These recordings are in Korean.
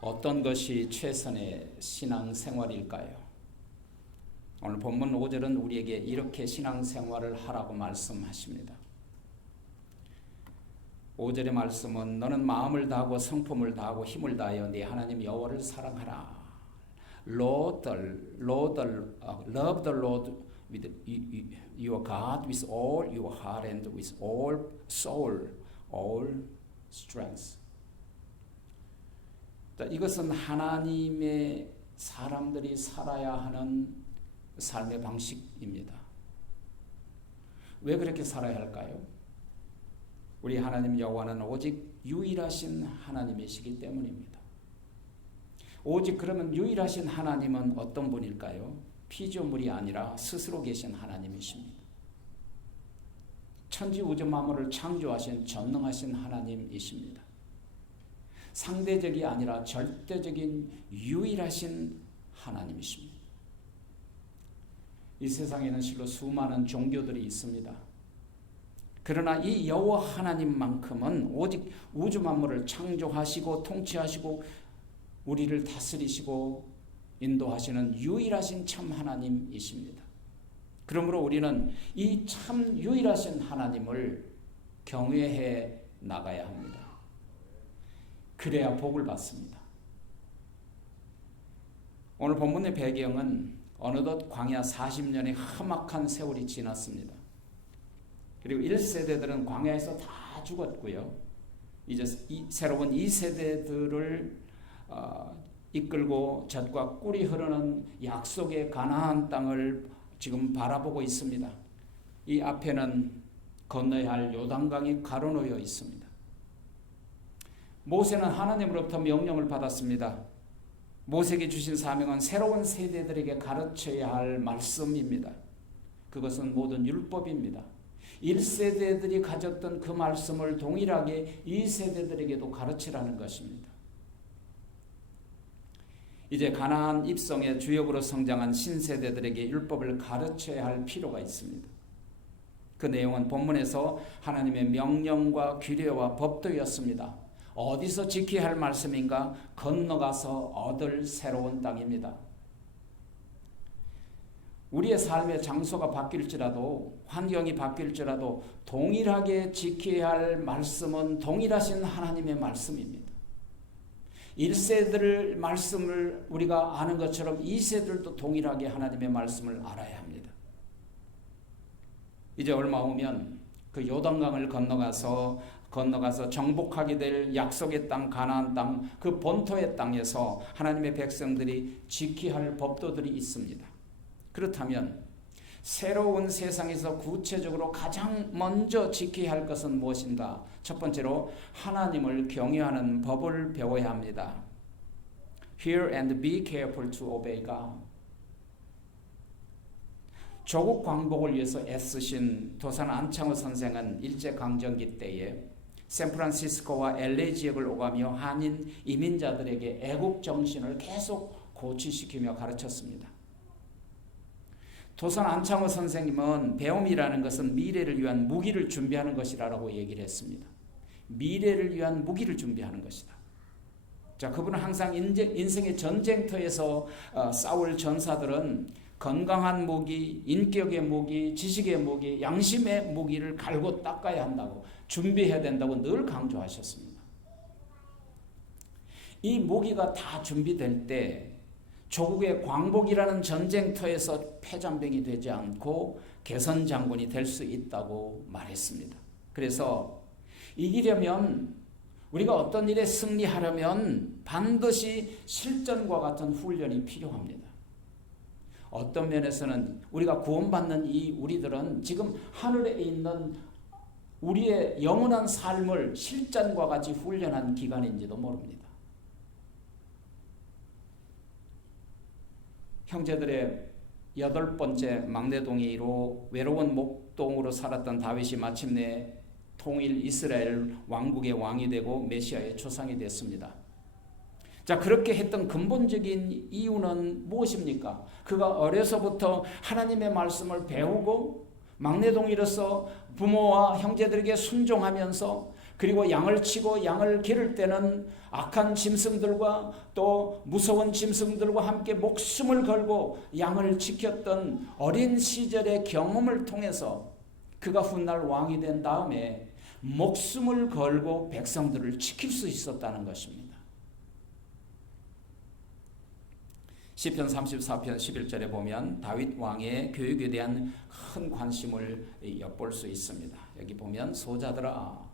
어떤 것이 최선의 신앙생활일까요? 오늘 본문 5절은 우리에게 이렇게 신앙생활을 하라고 말씀하십니다. 5절의 말씀은 너는 마음을 다하고 성품을 다하고 힘을 다하여 네 하나님 여호와를 사랑하라. Love the Lord with your God with all your heart and with all soul, all strength. 이것은 하나님의 사람들이 살아야 하는 삶의 방식입니다. 왜 그렇게 살아야 할까요? 우리 하나님 여호와는 오직 유일하신 하나님이시기 때문입니다. 오직 그러면 유일하신 하나님은 어떤 분일까요? 피조물이 아니라 스스로 계신 하나님이십니다. 천지 우주 만물을 창조하신 전능하신 하나님이십니다. 상대적이 아니라 절대적인 유일하신 하나님이십니다. 이 세상에는 실로 수많은 종교들이 있습니다. 그러나 이 여호와 하나님만큼은 오직 우주 만물을 창조하시고 통치하시고 우리를 다스리시고 인도하시는 유일하신 참 하나님이십니다. 그러므로 우리는 이 참 유일하신 하나님을 경외해 나가야 합니다. 그래야 복을 받습니다. 오늘 본문의 배경은 어느덧 광야 40년의 험악한 세월이 지났습니다. 그리고 1세대들은 광야에서 다 죽었고요. 이제 새로운 2세대들을 이끌고 젖과 꿀이 흐르는 약속의 가나안 땅을 지금 바라보고 있습니다. 이 앞에는 건너야 할 요단강이 가로놓여 있습니다. 모세는 하나님으로부터 명령을 받았습니다. 모세에게 주신 사명은 새로운 세대들에게 가르쳐야 할 말씀입니다. 그것은 모든 율법입니다. 1세대들이 가졌던 그 말씀을 동일하게 2세대들에게도 가르치라는 것입니다. 이제 가나안 입성의 주역으로 성장한 신세대들에게 율법을 가르쳐야 할 필요가 있습니다. 그 내용은 본문에서 하나님의 명령과 규례와 법도였습니다. 어디서 지켜야 할 말씀인가? 건너가서 얻을 새로운 땅입니다. 우리의 삶의 장소가 바뀔지라도 환경이 바뀔지라도 동일하게 지켜야 할 말씀은 동일하신 하나님의 말씀입니다. 1세들 말씀을 우리가 아는 것처럼 2세들도 동일하게 하나님의 말씀을 알아야 합니다. 이제 얼마 후면 그 요단강을 건너가서 정복하게 될 약속의 땅 가나안 땅 그 본토의 땅에서 하나님의 백성들이 지켜야 할 법도들이 있습니다. 그렇다면 새로운 세상에서 구체적으로 가장 먼저 지켜야 할 것은 무엇인가? 첫 번째로 하나님을 경외하는 법을 배워야 합니다. Hear and be careful to obey God. 조국 광복을 위해서 애쓰신 도산 안창호 선생은 일제강점기 때에 샌프란시스코와 LA 지역을 오가며 한인 이민자들에게 애국 정신을 계속 고취시키며 가르쳤습니다. 도산 안창호 선생님은 배움이라는 것은 미래를 위한 무기를 준비하는 것이라고 얘기를 했습니다. 미래를 위한 무기를 준비하는 것이다. 자, 그분은 항상 인생의 전쟁터에서 싸울 전사들은 건강한 무기, 인격의 무기, 지식의 무기, 양심의 무기를 갈고 닦아야 한다고 준비해야 된다고 늘 강조하셨습니다. 이 무기가 다 준비될 때 조국의 광복이라는 전쟁터에서 패잔병이 되지 않고 개선장군이 될 수 있다고 말했습니다. 그래서 이기려면 우리가 어떤 일에 승리하려면 반드시 실전과 같은 훈련이 필요합니다. 어떤 면에서는 우리가 구원받는 이 우리들은 지금 하늘에 있는 우리의 영원한 삶을 실전과 같이 훈련한 기간인지도 모릅니다. 형제들의 8번째 막내동이로 외로운 목동으로 살았던 다윗이 마침내 통일 이스라엘 왕국의 왕이 되고 메시아의 조상이 됐습니다. 자, 그렇게 했던 근본적인 이유는 무엇입니까? 그가 어려서부터 하나님의 말씀을 배우고 막내동이로서 부모와 형제들에게 순종하면서 그리고 양을 치고 양을 기를 때는 악한 짐승들과 또 무서운 짐승들과 함께 목숨을 걸고 양을 지켰던 어린 시절의 경험을 통해서 그가 훗날 왕이 된 다음에 목숨을 걸고 백성들을 지킬 수 있었다는 것입니다. 시편 34편 11절에 보면 다윗 왕의 교육에 대한 큰 관심을 엿볼 수 있습니다. 여기 보면 소자들아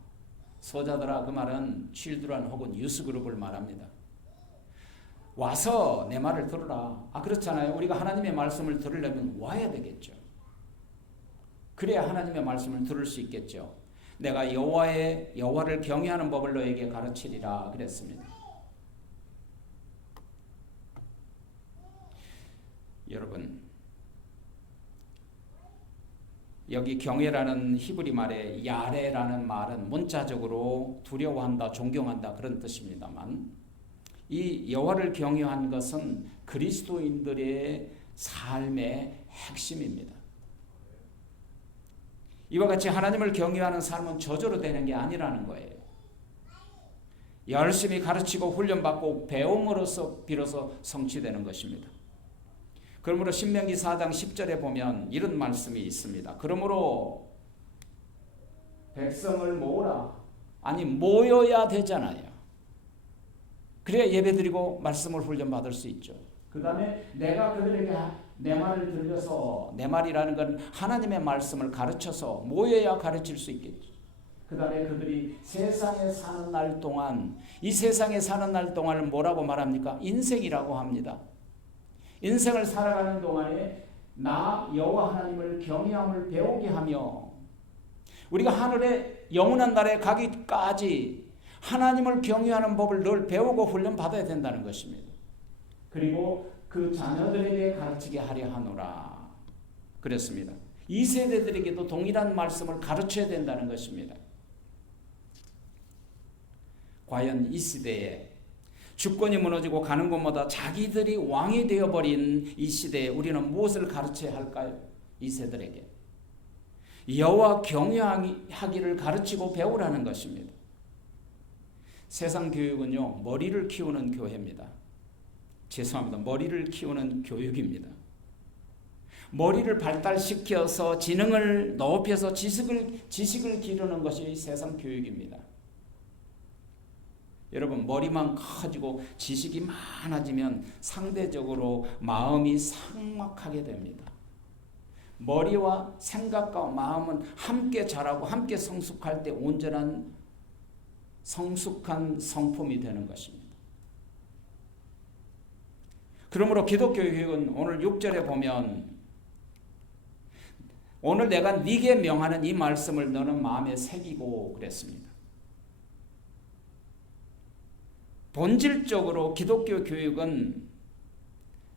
그 말은 children 혹은 유스그룹을 말합니다. 와서 내 말을 들으라. 그렇잖아요. 우리가 하나님의 말씀을 들으려면 와야 되겠죠. 그래야 하나님의 말씀을 들을 수 있겠죠. 내가 여호와를 경외하는 법을 너에게 가르치리라 그랬습니다. 여러분, 여기 경외라는 히브리 말의 야레라는 말은 문자적으로 두려워한다, 존경한다 그런 뜻입니다만 이 여호와를 경외한 것은 그리스도인들의 삶의 핵심입니다. 이와 같이 하나님을 경외하는 삶은 저절로 되는 게 아니라는 거예요. 열심히 가르치고 훈련받고 배움으로써 비로소 성취되는 것입니다. 그러므로 신명기 4장 10절에 보면 이런 말씀이 있습니다. 그러므로 백성을 모으라. 모여야 되잖아요. 그래야 예배드리고 말씀을 훈련받을 수 있죠. 그 다음에 내가 그들에게 내 말을 들려서, 내 말이라는 건 하나님의 말씀을 가르쳐서 모여야 가르칠 수 있겠죠. 그 다음에 그들이 세상에 사는 날 동안, 이 세상에 사는 날 동안을 뭐라고 말합니까? 인생이라고 합니다. 인생을 살아가는 동안에 나 여호와 하나님을 경외함을 배우게 하며 우리가 하늘에 영원한 날에 가기까지 하나님을 경외하는 법을 늘 배우고 훈련받아야 된다는 것입니다. 그리고 그 자녀들에게 가르치게 하려 하노라 그랬습니다. 이 세대들에게도 동일한 말씀을 가르쳐야 된다는 것입니다. 과연 이 시대에 주권이 무너지고 가는 곳마다 자기들이 왕이 되어버린 이 시대에 우리는 무엇을 가르쳐야 할까요? 이 세대들에게 여호와 경외하기를 가르치고 배우라는 것입니다. 세상 교육은요, 머리를 키우는 교회입니다. 죄송합니다. 머리를 키우는 교육입니다. 머리를 발달시켜서 지능을 높여서 지식을 기르는 것이 세상 교육입니다. 여러분, 머리만 커지고 지식이 많아지면 상대적으로 마음이 삭막하게 됩니다. 머리와 생각과 마음은 함께 자라고 함께 성숙할 때 온전한 성숙한 성품이 되는 것입니다. 그러므로 기독교 교육은 오늘 6절에 보면 오늘 내가 네게 명하는 이 말씀을 너는 마음에 새기고 그랬습니다. 본질적으로 기독교 교육은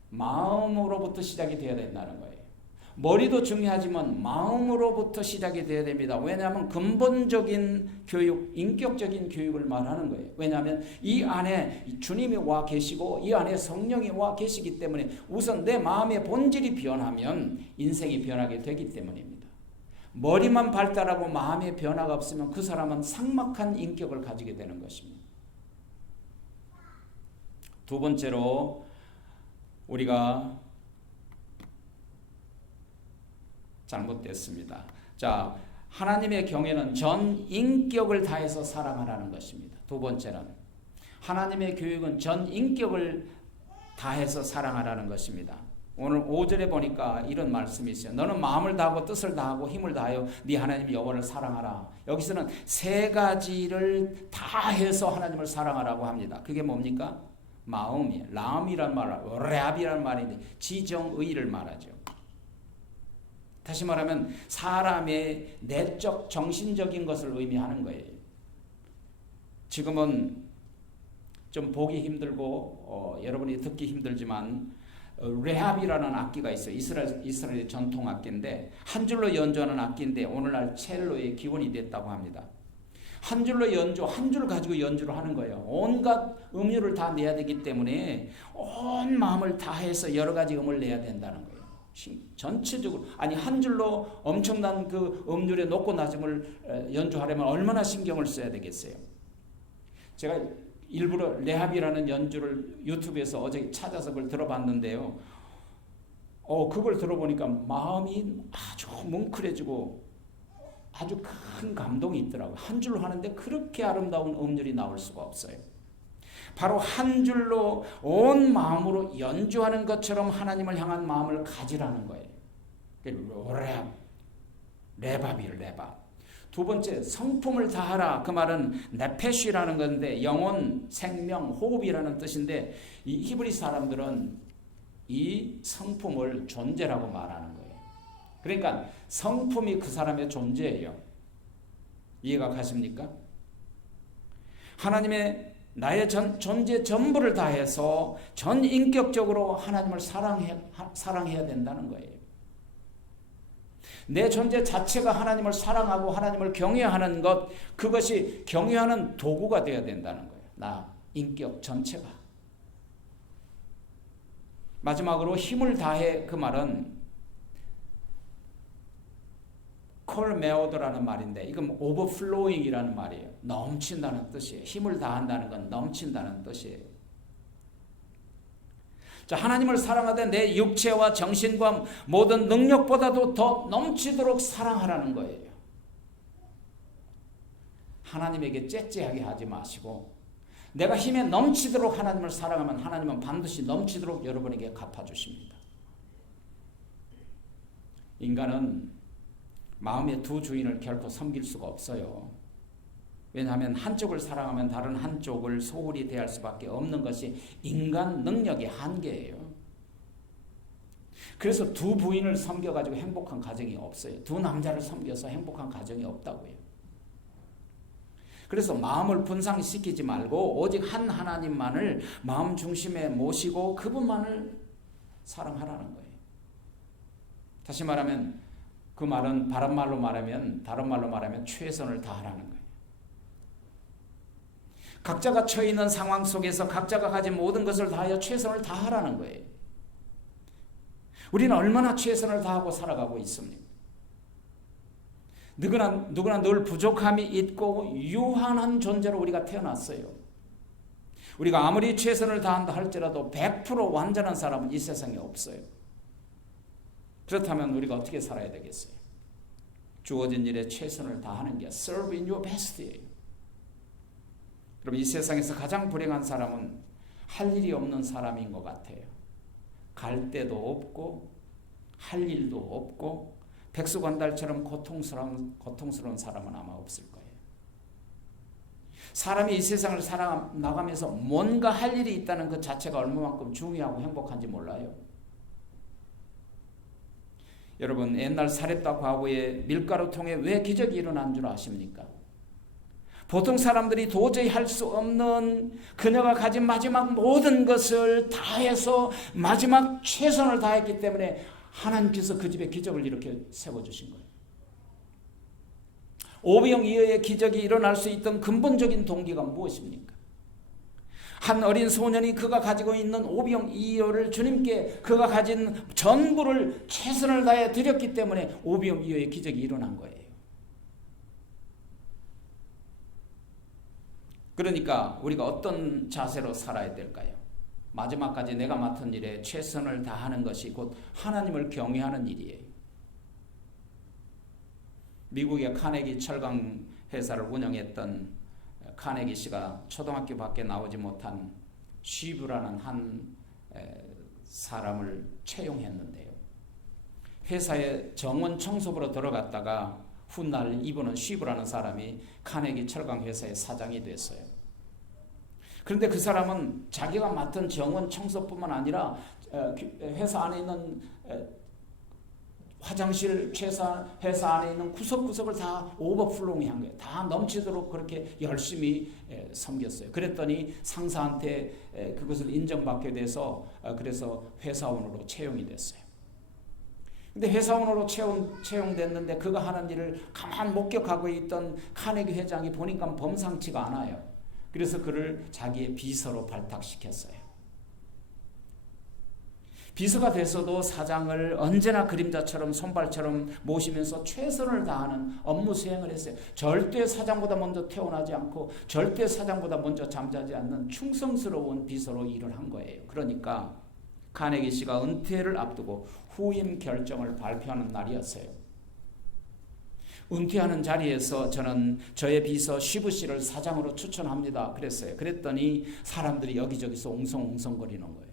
마음으로부터 시작이 되어야 된다는 거예요. 머리도 중요하지만 마음으로부터 시작이 되어야 됩니다. 왜냐하면 근본적인 교육, 인격적인 교육을 말하는 거예요. 왜냐하면 이 안에 주님이 와 계시고 이 안에 성령이 와 계시기 때문에 우선 내 마음의 본질이 변하면 인생이 변하게 되기 때문입니다. 머리만 발달하고 마음의 변화가 없으면 그 사람은 삭막한 인격을 가지게 되는 것입니다. 두 번째로 우리가 잘못됐습니다. 자, 하나님의 경외는 전 인격을 다해서 사랑하라는 것입니다. 두 번째는 하나님의 교육은 전 인격을 다해서 사랑하라는 것입니다. 오늘 5절에 보니까 이런 말씀이 있어요. 너는 마음을 다하고 뜻을 다하고 힘을 다하여 네 하나님 여호와를 사랑하라. 여기서는 세 가지를 다해서 하나님을 사랑하라고 합니다. 그게 뭡니까? 마음이에요. 람이란 말, 랩이란 말인데 지정의를 말하죠. 다시 말하면 사람의 내적 정신적인 것을 의미하는 거예요. 지금은 좀 보기 힘들고 여러분이 듣기 힘들지만 레합이라는 악기가 있어요. 이스라엘의 전통 악기인데 한 줄로 연주하는 악기인데 오늘날 첼로의 기원이 됐다고 합니다. 한 줄로 한 줄 가지고 연주를 하는 거예요. 온갖 음율을 다 내야 되기 때문에 온 마음을 다해서 여러 가지 음을 내야 된다는 거예요. 전체적으로 아니 한 줄로 엄청난 그 음률의 높고 낮음을 연주하려면 얼마나 신경을 써야 되겠어요. 제가 일부러 레합이라는 연주를 유튜브에서 어제 찾아서 그걸 들어봤는데요. 그걸 들어보니까 마음이 아주 뭉클해지고 아주 큰 감동이 있더라고요. 한 줄로 하는데 그렇게 아름다운 음률이 나올 수가 없어요. 바로 한 줄로 온 마음으로 연주하는 것처럼 하나님을 향한 마음을 가지라는 거예요. 레밥. 두 번째, 성품을 다하라. 그 말은 네페시라는 건데 영혼, 생명, 호흡이라는 뜻인데 이 히브리 사람들은 이 성품을 존재라고 말하는 거예요. 그러니까 성품이 그 사람의 존재예요. 이해가 가십니까? 하나님의 나의 존재 전부를 다해서 전 인격적으로 하나님을 사랑해야 된다는 거예요. 내 존재 자체가 하나님을 사랑하고 하나님을 경외하는 것, 그것이 경외하는 도구가 되어야 된다는 거예요. 나 인격 전체가. 마지막으로 힘을 다해, 그 말은 콜메오드라는 말인데 이건 오버플로잉이라는 말이에요. 넘친다는 뜻이에요. 힘을 다한다는 건 넘친다는 뜻이에요. 자, 하나님을 사랑하되 내 육체와 정신과 모든 능력보다도 더 넘치도록 사랑하라는 거예요. 하나님에게 째째하게 하지 마시고 내가 힘에 넘치도록 하나님을 사랑하면 하나님은 반드시 넘치도록 여러분에게 갚아주십니다. 인간은 마음의 두 주인을 결코 섬길 수가 없어요. 왜냐하면 한쪽을 사랑하면 다른 한쪽을 소홀히 대할 수밖에 없는 것이 인간 능력의 한계예요. 그래서 두 부인을 섬겨가지고 행복한 가정이 없어요. 두 남자를 섬겨서 행복한 가정이 없다고요. 그래서 마음을 분산시키지 말고 오직 한 하나님만을 마음 중심에 모시고 그분만을 사랑하라는 거예요. 다시 말하면 그 말은 다른 말로 말하면 최선을 다하라는 거예요. 각자가 처해 있는 상황 속에서 각자가 가진 모든 것을 다하여 최선을 다하라는 거예요. 우리는 얼마나 최선을 다하고 살아가고 있습니까? 누구나 늘 부족함이 있고 유한한 존재로 우리가 태어났어요. 우리가 아무리 최선을 다한다 할지라도 100% 완전한 사람은 이 세상에 없어요. 그렇다면 우리가 어떻게 살아야 되겠어요? 주어진 일에 최선을 다하는 게 serve in your best예요. 그럼 이 세상에서 가장 불행한 사람은 할 일이 없는 사람인 것 같아요. 갈 데도 없고 할 일도 없고 백수건달처럼 고통스러운 사람은 아마 없을 거예요. 사람이 이 세상을 살아나가면서 뭔가 할 일이 있다는 것 자체가 얼마만큼 중요하고 행복한지 몰라요. 여러분, 옛날 사렙다 과부의 밀가루통에 왜 기적이 일어난 줄 아십니까? 보통 사람들이 도저히 할 수 없는 그녀가 가진 마지막 모든 것을 다해서 마지막 최선을 다했기 때문에 하나님께서 그 집에 기적을 이렇게 세워주신 거예요. 오병이어의 기적이 일어날 수 있던 근본적인 동기가 무엇입니까? 한 어린 소년이 그가 가지고 있는 오병이어를 주님께 그가 가진 전부를 최선을 다해 드렸기 때문에 오병이어의 기적이 일어난 거예요. 그러니까 우리가 어떤 자세로 살아야 될까요? 마지막까지 내가 맡은 일에 최선을 다하는 것이 곧 하나님을 경외하는 일이에요. 미국의 카네기 철강 회사를 운영했던 카네기 씨가 초등학교 밖에 나오지 못한 쉬브라는 한 사람을 채용했는데요. 회사의 정원 청소부로 들어갔다가 훗날 이분은 쉬브라는 사람이 카네기 철강 회사의 사장이 됐어요. 그런데 그 사람은 자기가 맡은 정원 청소뿐만 아니라 회사 안에 있는 화장실, 회사 안에 있는 구석구석을 다 오버플로잉 한 거예요. 다 넘치도록 그렇게 열심히 섬겼어요. 그랬더니 상사한테 그것을 인정받게 돼서 그래서 회사원으로 채용이 됐어요. 근데 회사원으로 채용됐는데 그가 하는 일을 가만 목격하고 있던 카네기 회장이 보니까 범상치가 않아요. 그래서 그를 자기의 비서로 발탁시켰어요. 비서가 돼서도 사장을 언제나 그림자처럼 손발처럼 모시면서 최선을 다하는 업무 수행을 했어요. 절대 사장보다 먼저 태어나지 않고 절대 사장보다 먼저 잠자지 않는 충성스러운 비서로 일을 한 거예요. 그러니까 카네기 씨가 은퇴를 앞두고 후임 결정을 발표하는 날이었어요. 은퇴하는 자리에서 저는 저의 비서 쉬브 씨를 사장으로 추천합니다. 그랬어요. 그랬더니 사람들이 여기저기서 옹성옹성거리는 거예요.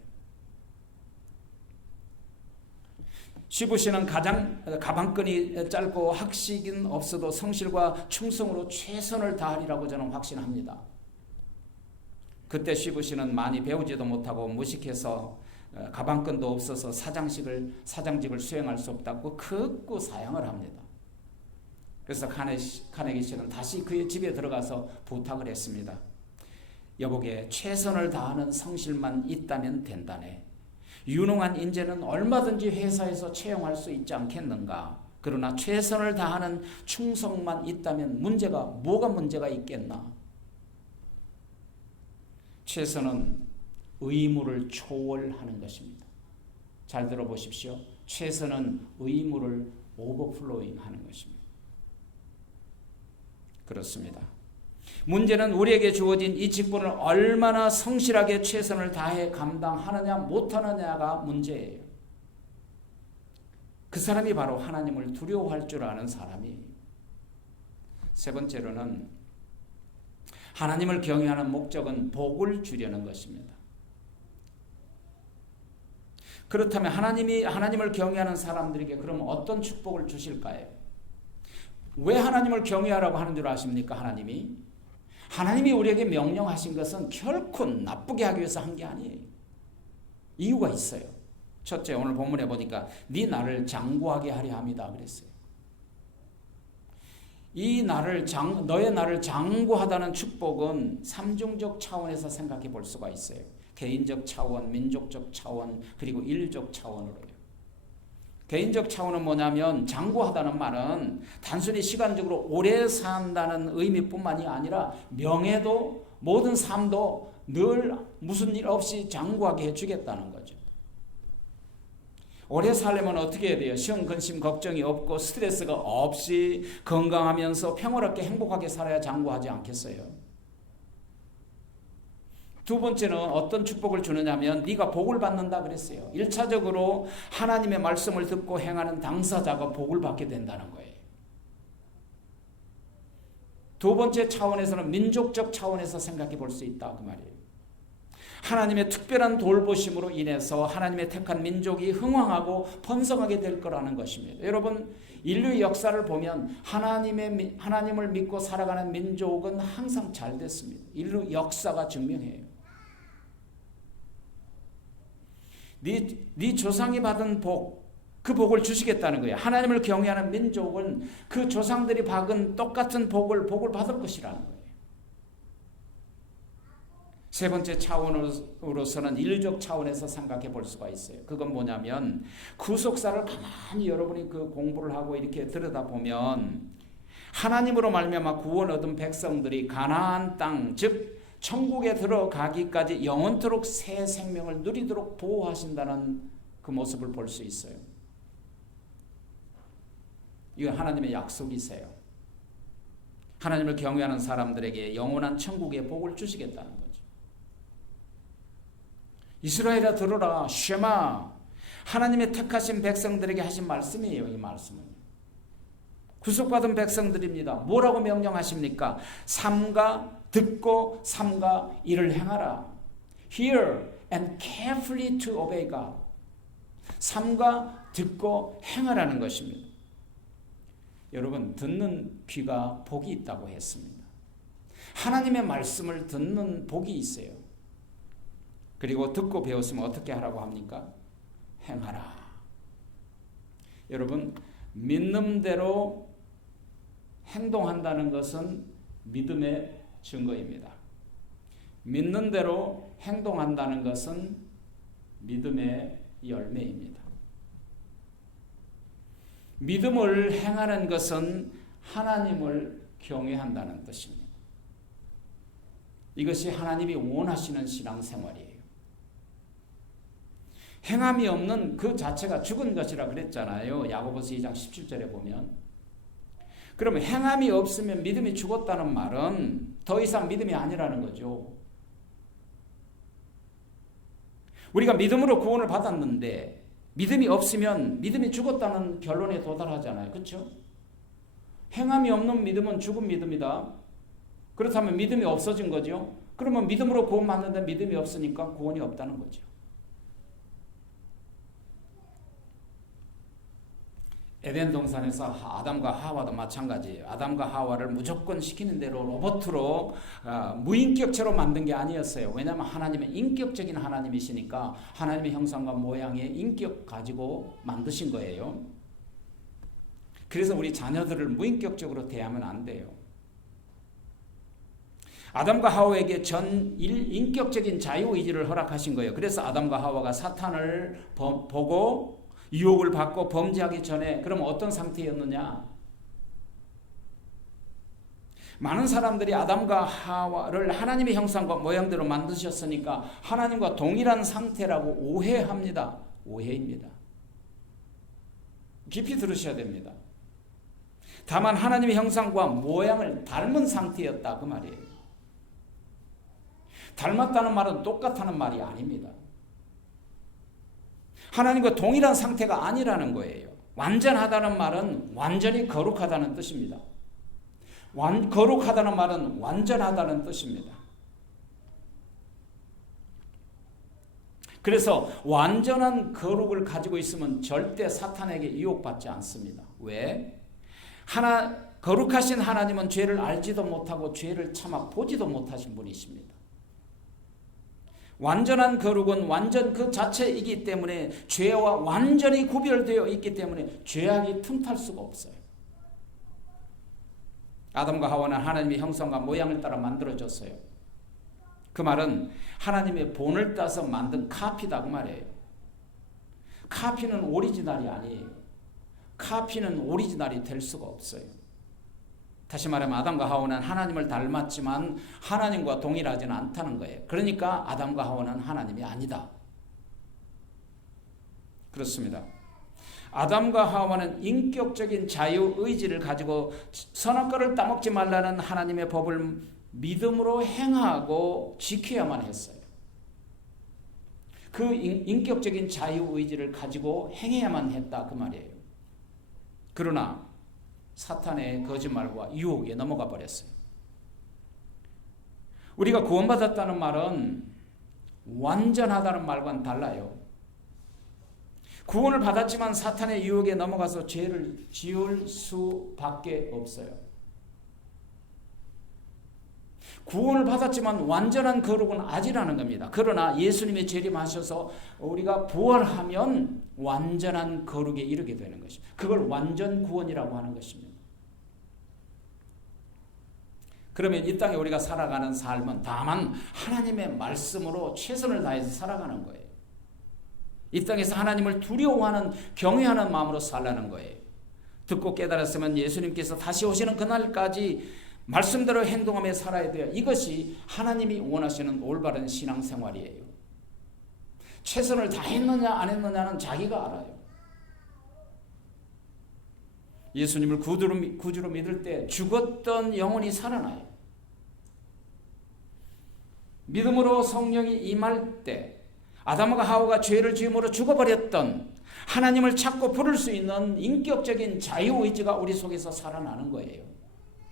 쉬브 씨는 가방끈이 짧고 학식은 없어도 성실과 충성으로 최선을 다하리라고 저는 확신합니다. 그때 쉬브 씨는 많이 배우지도 못하고 무식해서 가방끈도 없어서 사장직을 수행할 수 없다고 극구 사양을 합니다. 그래서 카네기 씨는 다시 그의 집에 들어가서 부탁을 했습니다. 여보게, 최선을 다하는 성실만 있다면 된다네. 유능한 인재는 얼마든지 회사에서 채용할 수 있지 않겠는가? 그러나 최선을 다하는 충성만 있다면 뭐가 문제가 있겠나? 최선은 의무를 초월하는 것입니다. 잘 들어보십시오. 최선은 의무를 오버플로잉 하는 것입니다. 그렇습니다. 문제는 우리에게 주어진 이 직분을 얼마나 성실하게 최선을 다해 감당하느냐 못하느냐가 문제예요. 그 사람이 바로 하나님을 두려워할 줄 아는 사람이에요. 세 번째로는 하나님을 경외하는 목적은 복을 주려는 것입니다. 그렇다면 하나님을 경외하는 사람들에게 그럼 어떤 축복을 주실까요? 왜 하나님을 경외하라고 하는 줄 아십니까? 하나님이 우리에게 명령하신 것은 결코 나쁘게 하기 위해서 한 게 아니에요. 이유가 있어요. 첫째, 오늘 본문에 보니까 네 나를 장구하게 하려 함이다 그랬어요. 너의 나를 장구하다는 축복은 삼중적 차원에서 생각해 볼 수가 있어요. 개인적 차원, 민족적 차원, 그리고 인류적 차원으로요. 개인적 차원은 뭐냐면 장구하다는 말은 단순히 시간적으로 오래 산다는 의미뿐만이 아니라 명예도 모든 삶도 늘 무슨 일 없이 장구하게 해주겠다는 거죠. 오래 살려면 어떻게 해야 돼요? 시험, 근심, 걱정이 없고 스트레스가 없이 건강하면서 평화롭게 행복하게 살아야 장구하지 않겠어요? 두 번째는 어떤 축복을 주느냐면 네가 복을 받는다 그랬어요. 1차적으로 하나님의 말씀을 듣고 행하는 당사자가 복을 받게 된다는 거예요. 두 번째 차원에서는 민족적 차원에서 생각해 볼 수 있다 그 말이에요. 하나님의 특별한 돌보심으로 인해서 하나님의 택한 민족이 흥왕하고 번성하게 될 거라는 것입니다. 여러분, 인류의 역사를 보면 하나님을 믿고 살아가는 민족은 항상 잘 됐습니다. 인류 역사가 증명해요. 네 조상이 받은 복, 그 복을 주시겠다는 거예요. 하나님을 경외하는 민족은 그 조상들이 받은 똑같은 복을 받을 것이라는 거예요. 세 번째 차원으로서는 인류적 차원에서 생각해 볼 수가 있어요. 그건 뭐냐면 구속사를 가만히 여러분이 그 공부를 하고 이렇게 들여다보면 하나님으로 말미암아 구원 얻은 백성들이 가나안 땅, 즉 천국에 들어가기까지 영원토록 새 생명을 누리도록 보호하신다는 그 모습을 볼 수 있어요. 이건 하나님의 약속이세요. 하나님을 경외하는 사람들에게 영원한 천국의 복을 주시겠다는 거죠. 이스라엘아 들어라, 쉐마. 하나님의 택하신 백성들에게 하신 말씀이에요. 이 말씀은 구속받은 백성들입니다. 뭐라고 명령하십니까? 듣고 삼가 이를 행하라. Hear and carefully to obey God. 삼가 듣고 행하라는 것입니다. 여러분, 듣는 귀가 복이 있다고 했습니다. 하나님의 말씀을 듣는 복이 있어요. 그리고 듣고 배웠으면 어떻게 하라고 합니까? 행하라. 여러분, 믿는 대로 행동한다는 것은 믿음의 증거입니다. 믿는 대로 행동한다는 것은 믿음의 열매입니다. 믿음을 행하는 것은 하나님을 경외한다는 뜻입니다. 이것이 하나님이 원하시는 신앙생활이에요. 행함이 없는 그 자체가 죽은 것이라 그랬잖아요. 야고보서 2장 17절에 보면. 그러면 행함이 없으면 믿음이 죽었다는 말은 더 이상 믿음이 아니라는 거죠. 우리가 믿음으로 구원을 받았는데 믿음이 없으면 믿음이 죽었다는 결론에 도달하잖아요. 그렇죠? 행함이 없는 믿음은 죽은 믿음이다. 그렇다면 믿음이 없어진 거죠. 그러면 믿음으로 구원받는데 믿음이 없으니까 구원이 없다는 거죠. 에덴 동산에서 아담과 하와도 마찬가지예요. 아담과 하와를 무조건 시키는 대로 로봇으로 무인격체로 만든 게 아니었어요. 왜냐하면 하나님은 인격적인 하나님이시니까 하나님의 형상과 모양의 인격 가지고 만드신 거예요. 그래서 우리 자녀들을 무인격적으로 대하면 안 돼요. 아담과 하와에게 인격적인 자유의지를 허락하신 거예요. 그래서 아담과 하와가 사탄을 보고 유혹을 받고 범죄하기 전에 그럼 어떤 상태였느냐? 많은 사람들이 아담과 하와를 하나님의 형상과 모양대로 만드셨으니까 하나님과 동일한 상태라고 오해합니다. 오해입니다. 깊이 들으셔야 됩니다. 다만 하나님의 형상과 모양을 닮은 상태였다 그 말이에요. 닮았다는 말은 똑같다는 말이 아닙니다. 하나님과 동일한 상태가 아니라는 거예요. 완전하다는 말은 완전히 거룩하다는 뜻입니다. 거룩하다는 말은 완전하다는 뜻입니다. 그래서 완전한 거룩을 가지고 있으면 절대 사탄에게 유혹받지 않습니다. 왜? 거룩하신 하나님은 죄를 알지도 못하고 죄를 차마 보지도 못하신 분이십니다. 완전한 거룩은 완전 그 자체이기 때문에 죄와 완전히 구별되어 있기 때문에 죄악이 틈탈 수가 없어요. 아담과 하와는 하나님의 형상과 모양을 따라 만들어졌어요. 그 말은 하나님의 본을 따서 만든 카피다 그 말이에요. 카피는 오리지널이 아니에요. 카피는 오리지널이 될 수가 없어요. 다시 말하면 아담과 하와는 하나님을 닮았지만 하나님과 동일하지는 않다는 거예요. 그러니까 아담과 하와는 하나님이 아니다. 그렇습니다. 아담과 하와는 인격적인 자유의지를 가지고 선악과를 따먹지 말라는 하나님의 법을 믿음으로 행하고 지켜야만 했어요. 그 인격적인 자유의지를 가지고 행해야만 했다 그 말이에요. 그러나 사탄의 거짓말과 유혹에 넘어가 버렸어요. 우리가 구원받았다는 말은 완전하다는 말과는 달라요. 구원을 받았지만 사탄의 유혹에 넘어가서 죄를 지을 수밖에 없어요. 구원을 받았지만 완전한 거룩은 아니라는 겁니다. 그러나 예수님이 재림하셔서 우리가 부활하면 완전한 거룩에 이르게 되는 것입니다. 그걸 완전 구원이라고 하는 것입니다. 그러면 이 땅에 우리가 살아가는 삶은 다만 하나님의 말씀으로 최선을 다해서 살아가는 거예요. 이 땅에서 하나님을 두려워하는 경외하는 마음으로 살라는 거예요. 듣고 깨달았으면 예수님께서 다시 오시는 그날까지 말씀대로 행동하며 살아야 돼요. 이것이 하나님이 원하시는 올바른 신앙생활이에요. 최선을 다했느냐 안 했느냐는 자기가 알아요. 예수님을 구주로 믿을 때 죽었던 영혼이 살아나요. 믿음으로 성령이 임할 때 아담과 하와가 죄를 지음으로 죽어버렸던 하나님을 찾고 부를 수 있는 인격적인 자유의지가 우리 속에서 살아나는 거예요.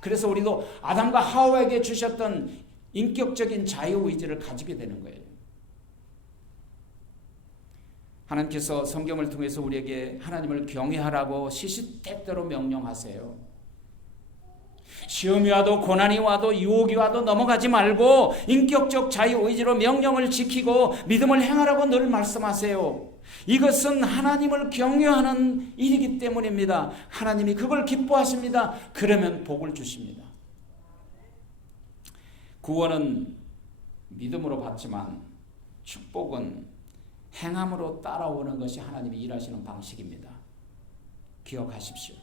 그래서 우리도 아담과 하와에게 주셨던 인격적인 자유의지를 가지게 되는 거예요. 하나님께서 성경을 통해서 우리에게 하나님을 경외하라고 시시때때로 명령하세요. 시험이 와도 고난이 와도 유혹이 와도 넘어가지 말고 인격적 자유의지로 명령을 지키고 믿음을 행하라고 늘 말씀하세요. 이것은 하나님을 경외하는 일이기 때문입니다. 하나님이 그걸 기뻐하십니다. 그러면 복을 주십니다. 구원은 믿음으로 받지만 축복은 행함으로 따라오는 것이 하나님이 일하시는 방식입니다. 기억하십시오.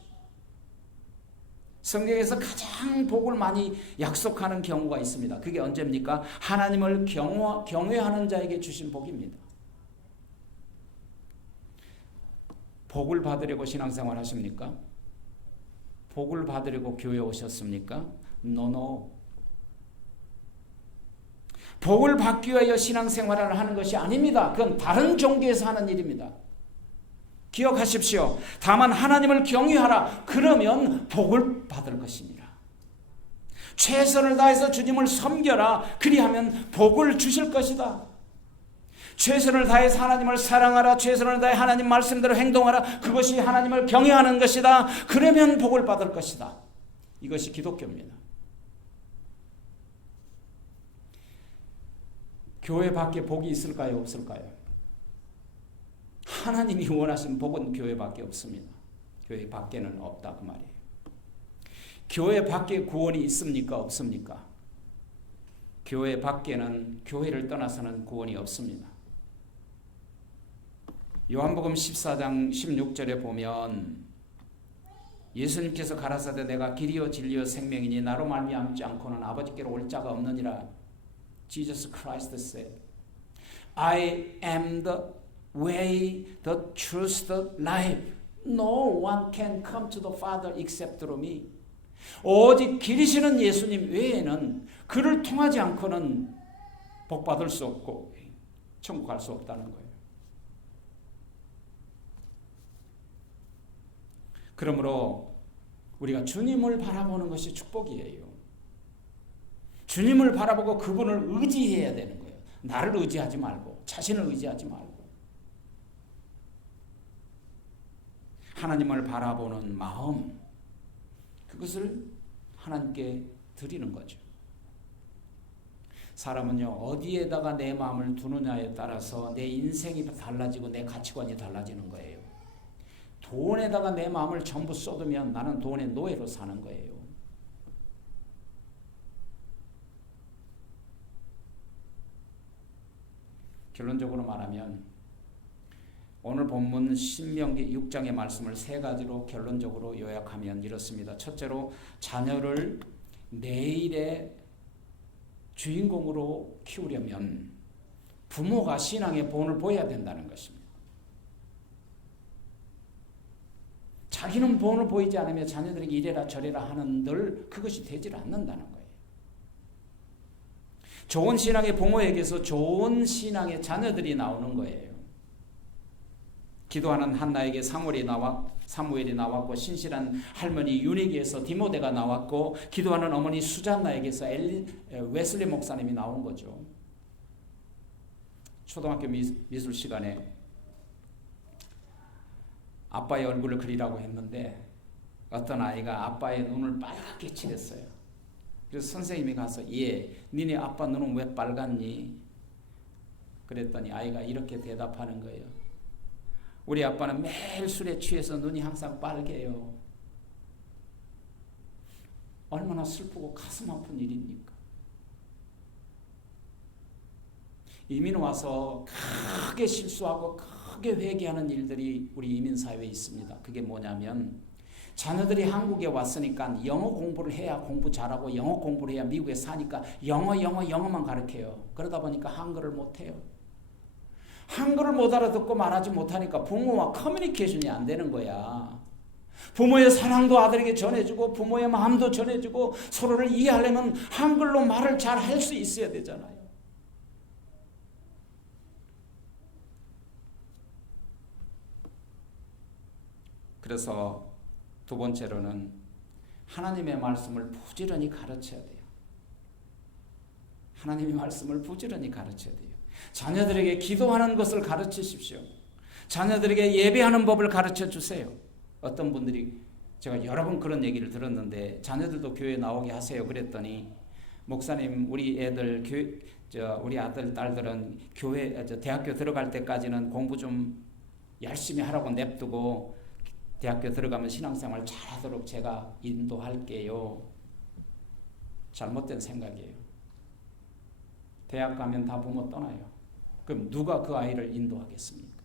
성경에서 가장 복을 많이 약속하는 경우가 있습니다. 그게 언제입니까? 하나님을 경외하는 자에게 주신 복입니다. 복을 받으려고 신앙생활 하십니까? 복을 받으려고 교회 오셨습니까? No. 복을 받기 위하여 신앙생활을 하는 것이 아닙니다. 그건 다른 종교에서 하는 일입니다. 기억하십시오. 다만 하나님을 경외하라. 그러면 복을 받을 것입니다. 최선을 다해서 주님을 섬겨라. 그리하면 복을 주실 것이다. 최선을 다해서 하나님을 사랑하라. 최선을 다해 하나님 말씀대로 행동하라. 그것이 하나님을 경외하는 것이다. 그러면 복을 받을 것이다. 이것이 기독교입니다. 교회 밖에 복이 있을까요? 없을까요? 하나님이 원하신 복은 교회 밖에 없습니다. 교회 밖에는 없다 그 말이에요. 교회 밖에 구원이 있습니까? 없습니까? 교회 밖에는 교회를 떠나서는 구원이 없습니다. 요한복음 14장 16절에 보면 예수님께서 가라사대 내가 길이요 진리요 생명이니 나로 말미암지 않고는 아버지께로 올 자가 없느니라. Jesus Christ said, I am the way, the truth, the life. No one can come to the Father except through me. 오직 길이시는 예수님 외에는 그를 통하지 않고는 복받을 수 없고 천국 갈 수 없다는 거예요. 그러므로 우리가 주님을 바라보는 것이 축복이에요. 주님을 바라보고 그분을 의지해야 되는 거예요. 나를 의지하지 말고 자신을 의지하지 말고 하나님을 바라보는 마음, 그것을 하나님께 드리는 거죠. 사람은요, 어디에다가 내 마음을 두느냐에 따라서 내 인생이 달라지고 내 가치관이 달라지는 거예요. 돈에다가 내 마음을 전부 쏟으면 나는 돈의 노예로 사는 거예요. 결론적으로 말하면 오늘 본문 신명기 6장의 말씀을 세 가지로 결론적으로 요약하면 이렇습니다. 첫째로 자녀를 내일의 주인공으로 키우려면 부모가 신앙의 본을 보여야 된다는 것입니다. 자기는 본을 보이지 않으면 자녀들에게 이래라 저래라 하는 늘 그것이 되질 않는다는 거예요. 좋은 신앙의 부모에게서 좋은 신앙의 자녀들이 나오는 거예요. 기도하는 한나에게 사무엘이 나왔고 신실한 할머니 윤희에게서 디모데가 나왔고 기도하는 어머니 수잔나에게서 웨슬리 목사님이 나온 거죠. 초등학교 미술 시간에 아빠의 얼굴을 그리라고 했는데 어떤 아이가 아빠의 눈을 빨갛게 칠했어요. 그래서 선생님이 가서 니네 아빠 눈은 왜 빨갛니? 그랬더니 아이가 이렇게 대답하는 거예요. 우리 아빠는 매일 술에 취해서 눈이 항상 빨개요. 얼마나 슬프고 가슴 아픈 일입니까? 이민 와서 크게 실수하고 크게 회개하는 일들이 우리 이민 사회에 있습니다. 그게 뭐냐면 자녀들이 한국에 왔으니까 영어 공부를 해야 공부 잘하고 영어 공부를 해야 미국에 사니까 영어만 가르쳐요. 그러다 보니까 한글을 못해요. 한글을 못 알아듣고 말하지 못하니까 부모와 커뮤니케이션이 안 되는 거야. 부모의 사랑도 아들에게 전해주고 부모의 마음도 전해주고 서로를 이해하려면 한글로 말을 잘 할 수 있어야 되잖아요. 그래서 두 번째로는 하나님의 말씀을 부지런히 가르쳐야 돼요. 하나님의 말씀을 부지런히 가르쳐야 돼요. 자녀들에게 기도하는 것을 가르치십시오. 자녀들에게 예배하는 법을 가르쳐 주세요. 어떤 분들이 제가 여러 번 그런 얘기를 들었는데 자녀들도 교회에 나오게 하세요. 그랬더니 목사님 우리 아들 딸들은 대학교 들어갈 때까지는 공부 좀 열심히 하라고 냅두고 대학교 들어가면 신앙생활 잘하도록 제가 인도할게요. 잘못된 생각이에요. 대학 가면 다 부모 떠나요. 그럼 누가 그 아이를 인도하겠습니까?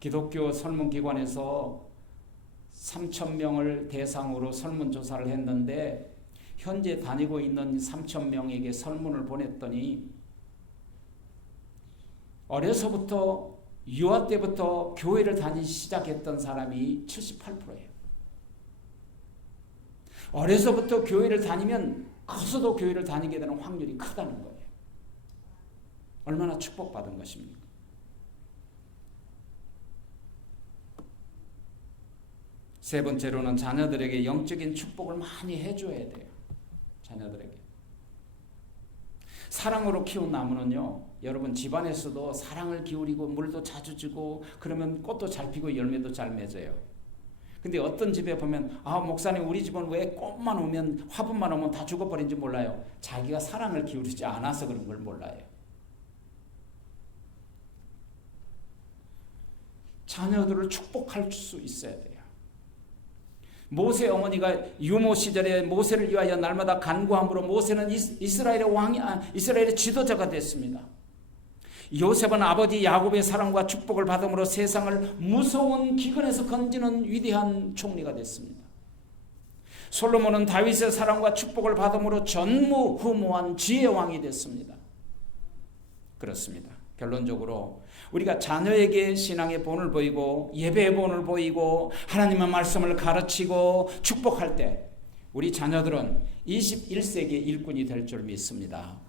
기독교 설문기관에서 3,000명을 대상으로 설문조사를 했는데 현재 다니고 있는 3,000명에게 설문을 보냈더니 어려서부터 유아 때부터 교회를 다니기 시작했던 사람이 78%예요. 어려서부터 교회를 다니면 커서도 교회를 다니게 되는 확률이 크다는 거예요. 얼마나 축복받은 것입니까? 세 번째로는 자녀들에게 영적인 축복을 많이 해줘야 돼요. 자녀들에게. 사랑으로 키운 나무는요, 여러분 집안에서도 사랑을 기울이고 물도 자주 주고 그러면 꽃도 잘 피고 열매도 잘 맺어요. 근데 어떤 집에 보면 목사님 우리 집은 왜 꽃만 오면 화분만 오면 다 죽어버린지 몰라요. 자기가 사랑을 기울이지 않아서 그런 걸 몰라요. 자녀들을 축복할 수 있어야 돼요. 모세 어머니가 유모 시절에 모세를 위하여 날마다 간구함으로 모세는 이스라엘의 지도자가 됐습니다. 요셉은 아버지 야곱의 사랑과 축복을 받음으로 세상을 무서운 기근에서 건지는 위대한 총리가 됐습니다. 솔로몬은 다윗의 사랑과 축복을 받음으로 전무후무한 지혜의 왕이 됐습니다. 그렇습니다. 결론적으로 우리가 자녀에게 신앙의 본을 보이고 예배의 본을 보이고 하나님의 말씀을 가르치고 축복할 때 우리 자녀들은 21세기의 일꾼이 될 줄 믿습니다.